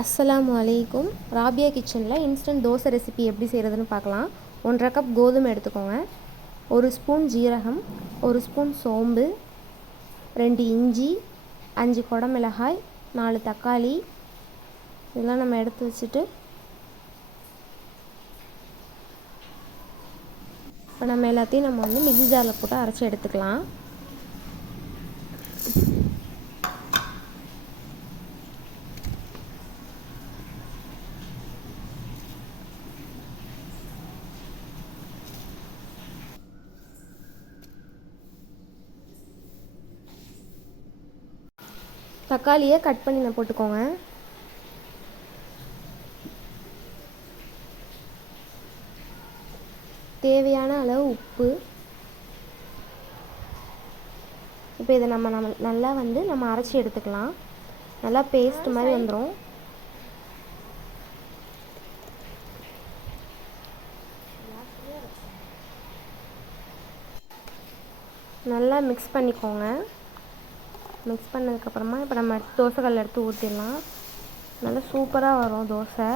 அஸ்ஸலாமு அலைக்கும். ராபியா கிச்சனில் இன்ஸ்டன்ட் தோசை ரெசிபி எப்படி செய்கிறதுன்னு பார்க்கலாம். 1.5 கப் கோதுமை எடுத்துக்கோங்க, 1 ஸ்பூன் ஜீரகம், 1 ஸ்பூன் சோம்பு, 2 இஞ்சி, 5 குடமிளகாய், 4 தக்காளி, இதெல்லாம் நம்ம எடுத்து வச்சுட்டு இப்போ நம்ம எல்லாத்தையும் நம்ம வந்து மிக்ஸி ஜாரில் போட்டு அரைச்சி எடுத்துக்கலாம். தக்காளியை கட் பண்ணி போட்டுக்கோங்க. தேவையான அளவு உப்பு. இப்போ இதை நம்ம நல்லா நம்ம அரைச்சி எடுத்துக்கலாம். நல்லா பேஸ்ட் மாதிரி வந்துடும். நல்லா மிக்ஸ் பண்ணிக்கோங்க. மிக்ஸ் பண்ணதுக்கப்புறமா இப்போ நம்ம தோசைக்கல்ல எடுத்து ஊற்றிடலாம். நல்லா சூப்பராக வரும் தோசை.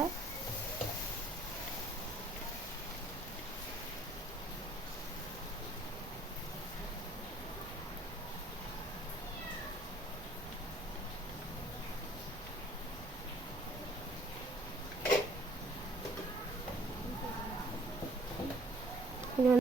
இது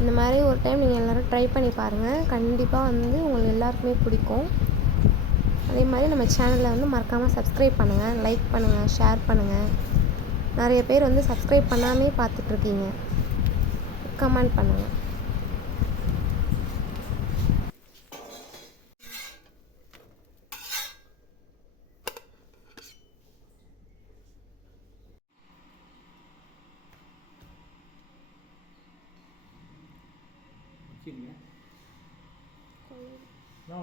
இந்த மாதிரி ஒரு டைம் நீங்கள் எல்லோரும் ட்ரை பண்ணி பாருங்கள். கண்டிப்பாக உங்களுக்கு எல்லாருக்குமே பிடிக்கும். அதே மாதிரி நம்ம சேனலில் மறக்காமல் சப்ஸ்கிரைப் பண்ணுங்கள், லைக் பண்ணுங்கள், ஷேர் பண்ணுங்கள். நிறைய பேர் சப்ஸ்கிரைப் பண்ணாமே பார்த்துட்ருக்கீங்க. கமெண்ட் பண்ணுங்கள். No,